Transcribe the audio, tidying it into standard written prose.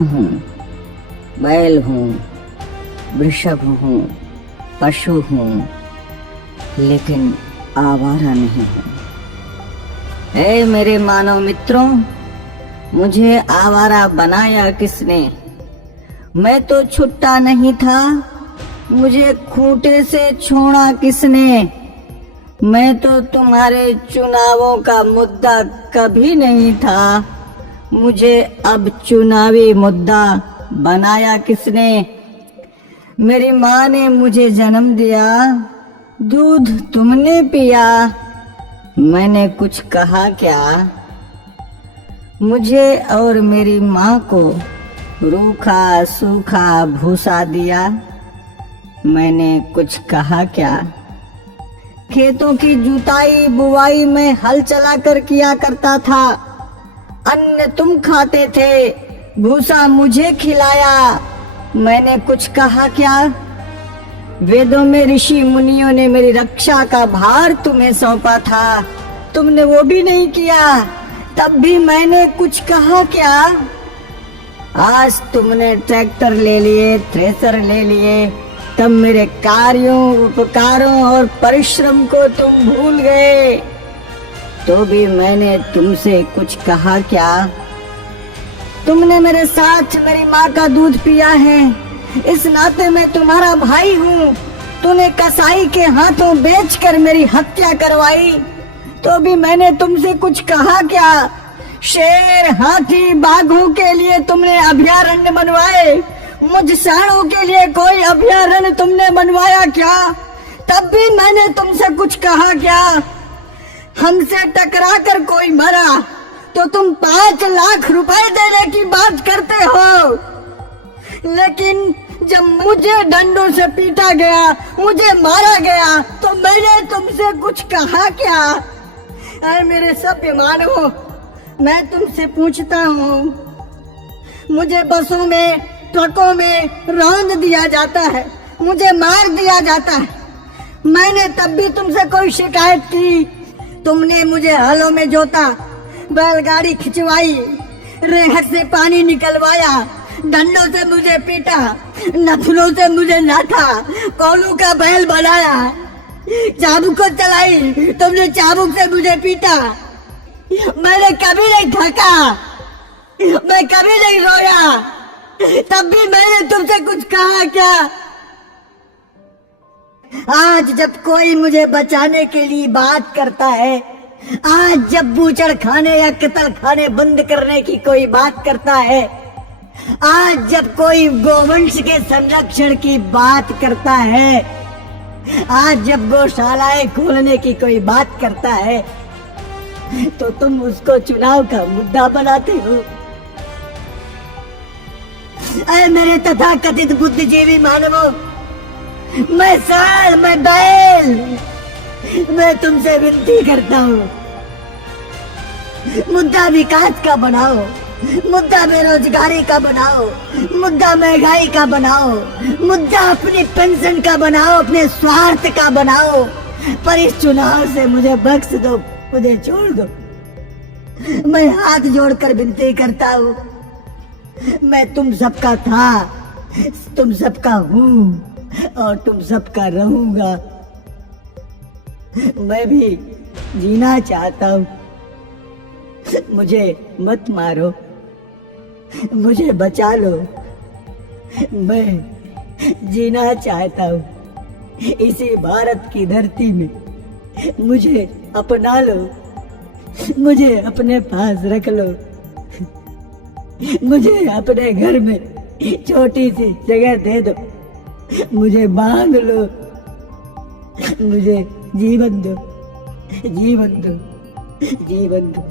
हूँ, बैल हूँ, वृषभ हूँ, पशु हूँ, लेकिन आवारा नहीं हूँ। हे मेरे मानव मित्रों, मुझे आवारा बनाया किसने? मैं तो छुट्टा नहीं था, मुझे खूंटे से छोड़ा किसने? मैं तो तुम्हारे चुनावों का मुद्दा कभी नहीं था, मुझे अब चुनावी मुद्दा बनाया किसने? मेरी माँ ने मुझे जन्म दिया, दूध तुमने पिया, मैंने कुछ कहा क्या? मुझे और मेरी माँ को रूखा सूखा भूसा दिया, मैंने कुछ कहा क्या? खेतों की जुताई बुवाई में हल चलाकर किया करता था, अन्न तुम खाते थे, भूसा मुझे खिलाया, मैंने कुछ कहा क्या? वेदों में ऋषि मुनियों ने मेरी रक्षा का भार तुम्हें सौंपा था, तुमने वो भी नहीं किया, तब भी मैंने कुछ कहा क्या? आज तुमने ट्रैक्टर ले लिए, थ्रेसर ले लिए, तब मेरे कार्यों, उपकारों और परिश्रम को तुम भूल गए, तो भी मैंने तुमसे कुछ कहा क्या? तुमने मेरे साथ मेरी माँ का दूध पिया है, इस नाते मैं तुम्हारा भाई हूँ। तूने कसाई के हाथों बेचकर मेरी हत्या करवाई, तो भी मैंने तुमसे कुछ कहा क्या? शेर, हाथी, बाघों के लिए तुमने अभयारण्य बनवाए, मुझ सांडों के लिए कोई अभयारण्य तुमने बनवाया क्या? तब भी मैंने तुमसे कुछ कहा क्या? हमसे टकरा कर कोई मरा तो तुम 5 लाख रुपए देने की बात करते हो, लेकिन जब मुझे डंडों से पीटा गया, मुझे मारा गया, तो मैंने तुमसे कुछ कहा क्या? अरे मेरे सभ्य मानवों, मैं तुमसे पूछता हूँ, मुझे बसों में, ट्रकों में रौंद दिया जाता है, मुझे मार दिया जाता है, मैंने तब भी तुमसे कोई शिकायत की? तुमने मुझे हलों में जोता, बैलगाड़ी खिंचवाई, रेहट से पानी निकलवाया, डंडों से मुझे पीटा, नथुनों से मुझे नाथा, कोलू का बैल बनाया, चाबुक चलाई, तुमने चाबुक से मुझे पीटा, मैंने कभी नहीं थका, मैं कभी नहीं रोया, तब भी मैंने तुमसे कुछ कहा क्या? आज जब कोई मुझे बचाने के लिए बात करता है, आज जब बूचड़ खाने या कत्ल खाने बंद करने की कोई बात करता है, आज जब कोई गोवंश के संरक्षण की बात करता है, आज जब गौशालाएं खोलने की कोई बात करता है, तो तुम उसको चुनाव का मुद्दा बनाते हो। अरे मेरे तथाकथित बुद्धिजीवी मानवों, मैं साल, मैं बैल, मैं तुमसे विनती करता हूँ, मुद्दा विकास का बनाओ, मुद्दा बेरोजगारी का बनाओ, मुद्दा महंगाई का बनाओ, मुद्दा अपनी पेंशन का बनाओ, अपने स्वार्थ का बनाओ, पर इस चुनाव से मुझे बख्श दो, मुझे छोड़ दो। मैं हाथ जोड़कर विनती करता हूँ, मैं तुम सबका था, तुम सबका हूँ और तुम सबका रहूंगा। मैं भी जीना चाहता हूँ, मुझे मत मारो, मुझे बचा लो, मैं जीना चाहता हूँ इसी भारत की धरती में, मुझे अपना लो, मुझे अपने पास रख लो, मुझे अपने घर में छोटी सी जगह दे दो, मुझे बांध लो, मुझे जीवन दो, जीवन दो, जीवन दो।